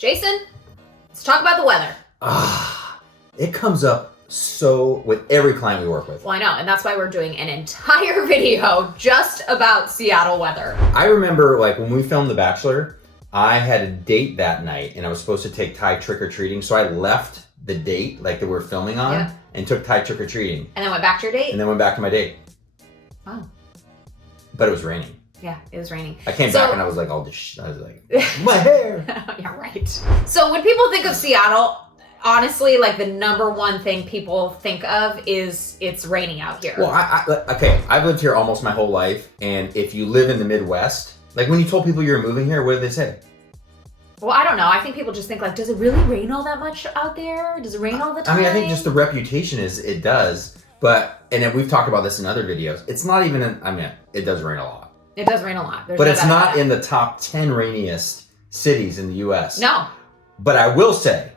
Jason, let's talk about the weather. It comes up so with every client we work with. Well, I know, and that's why we're doing an entire video just about Seattle weather. I remember like when we filmed The Bachelor, I had a date that night and I was supposed to take Ty trick-or-treating. So I left the date like that we were filming on and took Ty trick-or-treating. And then went back to your date? And then went back to my date. Oh. But it was raining. Yeah, it was raining. I came back and I was like, I was like, my hair. Yeah, right. So when people think of Seattle, honestly, like the number one thing people think of is it's raining out here. Well, okay, I've lived here almost my whole life. And if you live in the Midwest, like when you told people you're moving here, what did they say? Well, I don't know. I think people just think like, does it really rain all that much out there? Does it rain all the time? I mean, I think just the reputation is it does. But, and then we've talked about this in other videos. It's not even, it does rain a lot. It does rain a lot. But it's not in the top 10 rainiest cities in the U.S. No. But I will say,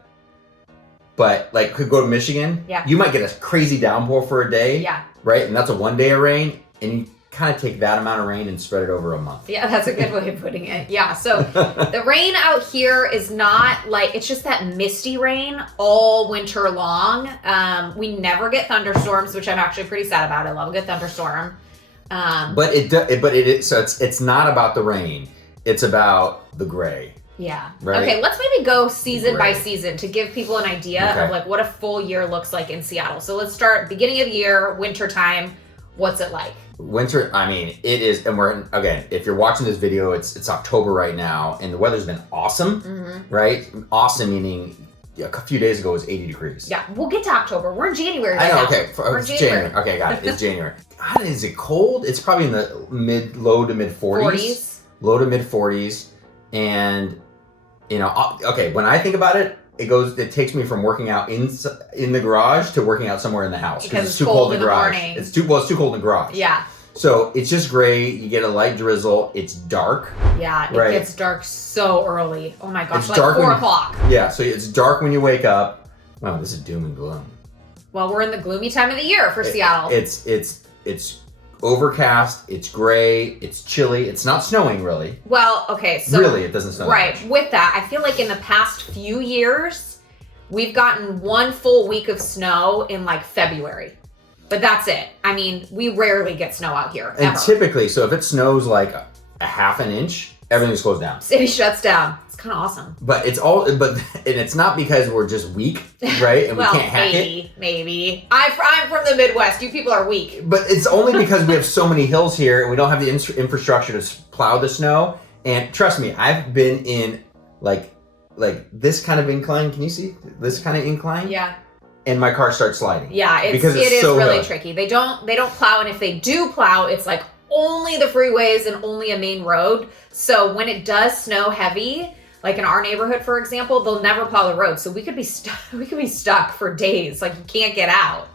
like, could go to Michigan. Yeah. You might get a crazy downpour for a day. Yeah. Right? And that's a one day of rain. And you kind of take that amount of rain and spread it over a month. Yeah, that's a good way of putting it. Yeah, so the rain out here is not like, it's just that misty rain all winter long. We never get thunderstorms, which I'm actually pretty sad about. I love a good thunderstorm. But it's not about the rain. It's about the gray. Yeah. Right? Okay, let's maybe go season by season to give people an idea of like what a full year looks like in Seattle. So let's start beginning of the year, winter time. What's it like? Winter, I mean, it is, and again, if you're watching this video, it's October right now, and the weather's been awesome, right? Awesome meaning a few days ago it was 80 degrees. Yeah, we'll get to October. We're in January right now. now. Okay. It's January. Okay, got it. It's January. God, is it cold? It's probably in the low to mid 40s. Low to mid 40s. And, okay, when I think about it, it takes me from working out in the garage to working out somewhere in the house. Because it's too cold in the garage. It's too cold in the garage. Yeah. So it's just gray. You get a light drizzle. It's dark. Yeah, it gets dark so early. Oh my gosh, it's like dark 4 o'clock. Yeah, so it's dark when you wake up. Wow, this is doom and gloom. Well, we're in the gloomy time of the year for Seattle. It's overcast. It's gray. It's chilly. It's not snowing really. Well, okay, so really, it doesn't snow. Right. With that, I feel like in the past few years, we've gotten 1 full week of snow in like February. But that's it. I mean, we rarely get snow out here. And typically, so if it snows like a half an inch, everything slows down. City shuts down. It's kind of awesome. But and it's not because we're just weak, right? And we can't hack it. Maybe. I'm from the Midwest. You people are weak. But it's only because we have so many hills here and we don't have the infrastructure to plow the snow. And trust me, I've been in like this kind of incline. Can you see this kind of incline? Yeah. And my car starts sliding. Yeah, it is so really tricky. They don't plow, and if they do plow, it's like only the freeways and only a main road. So when it does snow heavy, like in our neighborhood, for example, they'll never plow the road. So we could be stuck for days. Like you can't get out.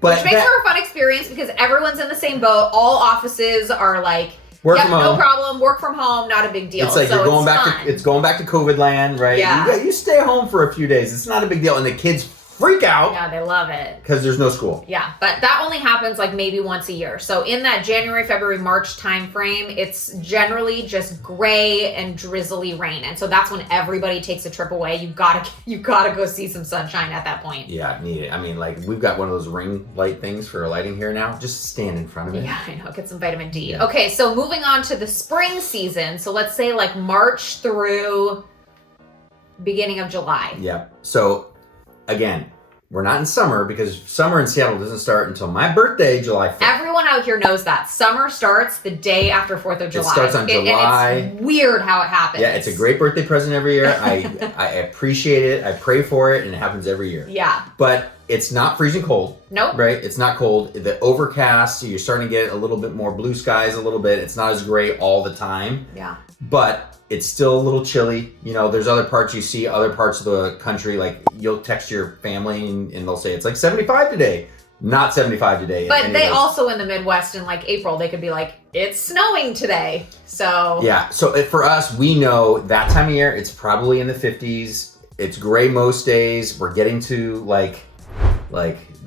Which makes for a fun experience because everyone's in the same boat. All offices are like, no problem. Work from home, not a big deal. It's like you're going back to COVID land, right? Yeah. You stay home for a few days. It's not a big deal, and the kids freak out. Yeah, they love it because there's no school. Yeah, but that only happens like maybe once a year. So in that January, February, March time frame, it's generally just gray and drizzly rain, and so that's when everybody takes a trip away. You gotta go see some sunshine at that point. Yeah, need it. I mean, like we've got one of those ring light things for lighting here now. Just stand in front of it. Yeah, I know. Get some vitamin D. Yeah. Okay, so moving on to the spring season. So let's say like March through beginning of July. Yeah. So again, we're not in summer because summer in Seattle doesn't start until my birthday, July 5th. Everyone out here knows that. Summer starts the day after 4th of July. It starts on July. And it's weird how it happens. Yeah, it's a great birthday present every year. I appreciate it. I pray for it, and it happens every year. Yeah. But it's not freezing cold. Nope. Right? It's not cold. The overcast, so you're starting to get a little bit more blue skies a little bit. It's not as gray all the time. Yeah. But it's still a little chilly. There's other parts you see, other parts of the country, like you'll text your family and they'll say it's like 75 today. Not 75 today. But they also in the Midwest in like April, they could be like, it's snowing today. So. Yeah. So for us, we know that time of year, it's probably in the 50s. It's gray most days. We're getting to like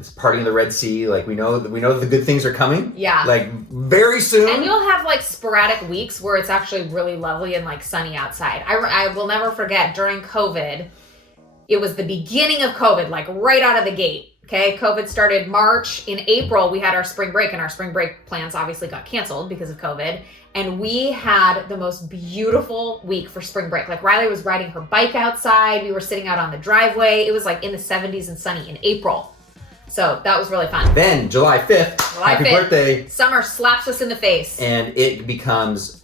It's parting of the Red Sea. Like we know the good things are coming. Yeah. Like very soon. And you'll have like sporadic weeks where it's actually really lovely and like sunny outside. I will never forget during COVID, it was the beginning of COVID, like right out of the gate. Okay, COVID started March. In April, we had our spring break, and our spring break plans obviously got canceled because of COVID. And we had the most beautiful week for spring break. Like Riley was riding her bike outside. We were sitting out on the driveway. It was like in the 70s and sunny in April. So that was really fun. Then July 5th, happy birthday. Summer slaps us in the face. And it becomes,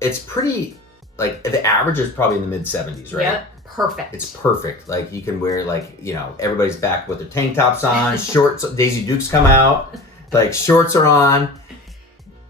it's pretty, like the average is probably in the mid 70s, right? Yep. Perfect. It's perfect. Like you can wear like, everybody's back with their tank tops on, shorts, Daisy Dukes come out, like shorts are on.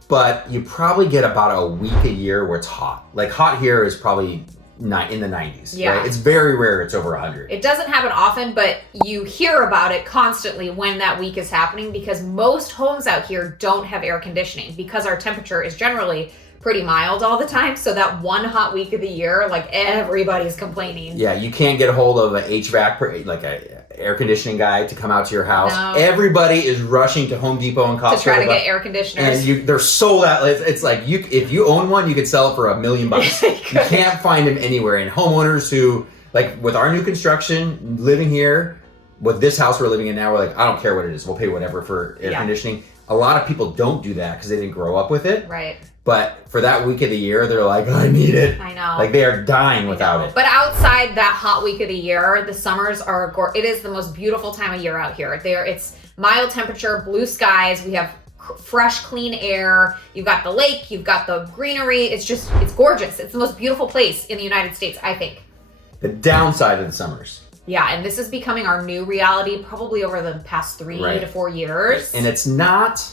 But you probably get about a week a year where it's hot. Like hot here is probably in the 90s. Yeah. Right? It's very rare it's over 100. It doesn't happen often, but you hear about it constantly when that week is happening because most homes out here don't have air conditioning because our temperature is generally pretty mild all the time. So that one hot week of the year, like everybody's complaining. Yeah, you can't get a hold of an HVAC, like a air conditioning guy to come out to your house. No. Everybody is rushing to Home Depot and Costco to try to get air conditioners. And they're sold out. It's like if you own one, you could sell it for $1 million. You can't find them anywhere. And homeowners who, like with our new construction, living here, with this house we're living in now, we're like, I don't care what it is. We'll pay whatever for air conditioning. A lot of people don't do that because they didn't grow up with it. Right. But for that week of the year, they're like, I need it. I know. Like they are dying without it. But outside that hot week of the year, the summers are, it is the most beautiful time of year out here. It's mild temperature, blue skies. We have fresh, clean air. You've got the lake, you've got the greenery. It's gorgeous. It's the most beautiful place in the United States, I think. The downside of the summers. Yeah, and this is becoming our new reality probably over the past 3 to 4 years. And it's not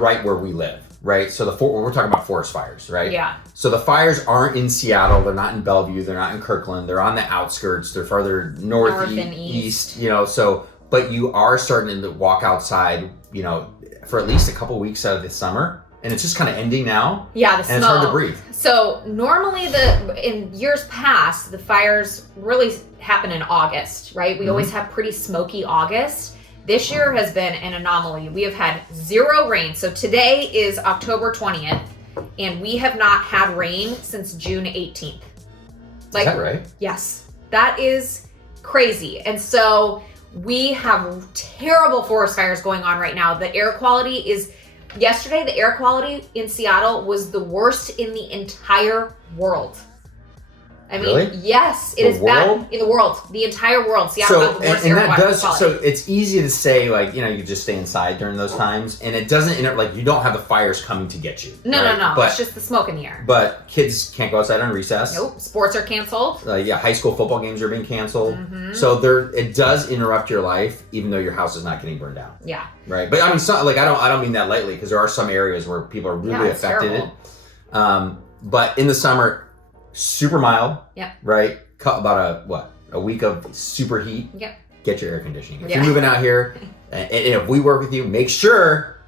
right where we live, right? So we're talking about forest fires, right? Yeah. So the fires aren't in Seattle, they're not in Bellevue, they're not in Kirkland, they're on the outskirts, they're farther north and east, but you are starting to walk outside, for at least a couple weeks out of the summer. And it's just kind of ending now. Yeah, the smoke. And it's hard to breathe. So normally in years past, the fires really happen in August, right? We always have pretty smoky August. This year has been an anomaly. We have had 0 rain. So today is October 20th, and we have not had rain since June 18th. Is that right? Yes. That is crazy. And so we have terrible forest fires going on right now. The air quality yesterday, the air quality in Seattle was the worst in the entire world. I mean, really? Yes, it is bad in the world. The entire world. Seattle has the worst air quality. So it's easy to say, like, you just stay inside during those times, and it doesn't, you don't have the fires coming to get you. No, right? no. It's just the smoke in the air. But kids can't go outside on recess. Nope. Sports are canceled. High school football games are being canceled. Mm-hmm. So it does interrupt your life, even though your house is not getting burned down. Yeah. Right. But I mean, I don't mean that lightly, because there are some areas where people are really affected. But in the summer, super mild. Yep. Right. About a week of super heat. Yep. Get your air conditioning. If you're moving out here, and if we work with you, make sure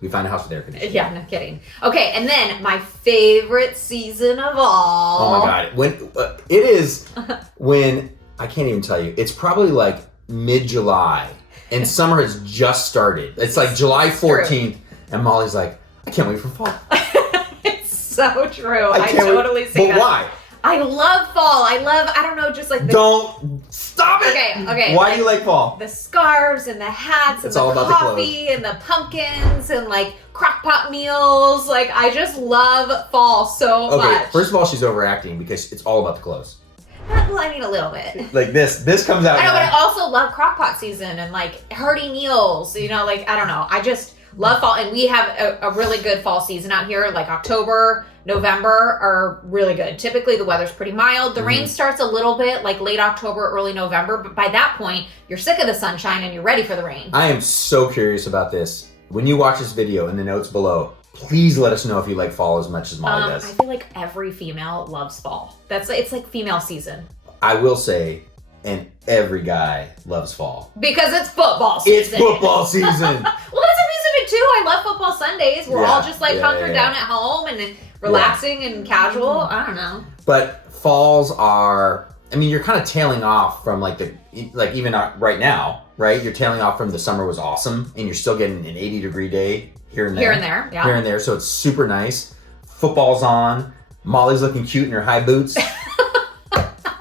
we find a house with air conditioning. Yeah, no kidding. Okay, and then my favorite season of all. Oh my God! When it is when I can't even tell you. It's probably like mid-July, and summer has just started. It's like July 14th, and Molly's like, I can't wait for fall. So true. I totally see that. But why? I love fall. I don't know, just like Don't stop it. Okay. Why do you like fall? The scarves and the hats and the coffee and the pumpkins and like crock pot meals. Like I just love fall so much. First of all, she's overacting because it's all about the clothes. Well, I mean a little bit. Like this comes out. I know, but I also love crock pot season and like hearty meals. I don't know. I just love fall, and we have a really good fall season out here. Like October, November are really good. Typically the weather's pretty mild. The rain starts a little bit like late October, early November, but by that point you're sick of the sunshine and you're ready for the rain. I am so curious about this. When you watch this video, in the notes below, please let us know if you like fall as much as Molly does. I feel like every female loves fall. It's like female season. I will say, and every guy loves fall. Because it's football season. It's football season. Well, that's a piece of it too. I love football Sundays. We're all just like hunkered down at home and then relaxing and casual. I don't know. But falls are I mean, you're kind of tailing off from like even right now, right? You're tailing off from the summer was awesome, and you're still getting an 80-degree day here and there. Here and there, yeah. Here and there, so it's super nice. Football's on. Molly's looking cute in her high boots.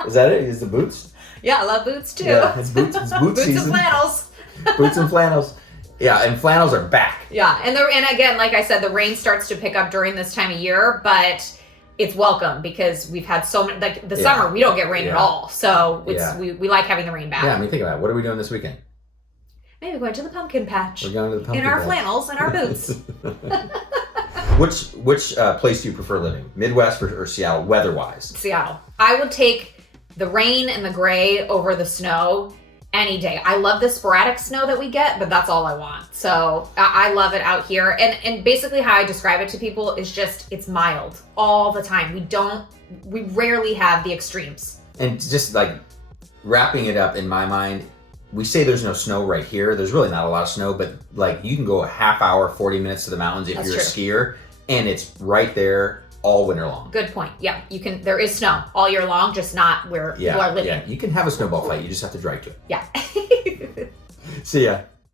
Is that it? Is the boots? Yeah, I love boots too. Yeah, it's boots. It's boots season. Boots and flannels. Boots and flannels. Yeah, and flannels are back. Yeah, and again, like I said, the rain starts to pick up during this time of year, but it's welcome because we've had so many, like the summer, we don't get rain at all. So we like having the rain back. Yeah, I mean, think about it. What are we doing this weekend? Maybe going to the pumpkin patch. We're going to the pumpkin patch. In our flannels and our boots. Which place do you prefer living? Midwest or Seattle, weather-wise? Seattle. I would take the rain and the gray over the snow any day. I love the sporadic snow that we get, but that's all I want. So I love it out here. And basically how I describe it to people is just, it's mild all the time. We rarely have the extremes. And just like wrapping it up in my mind, we say there's no snow right here. There's really not a lot of snow, but like you can go a half hour, 40 minutes to the mountains if you're a skier, and it's right there all winter long. Good point. Yeah, there is snow all year long, just not where people are living. Yeah, you can have a snowball fight. You just have to drive to it. Yeah. See ya.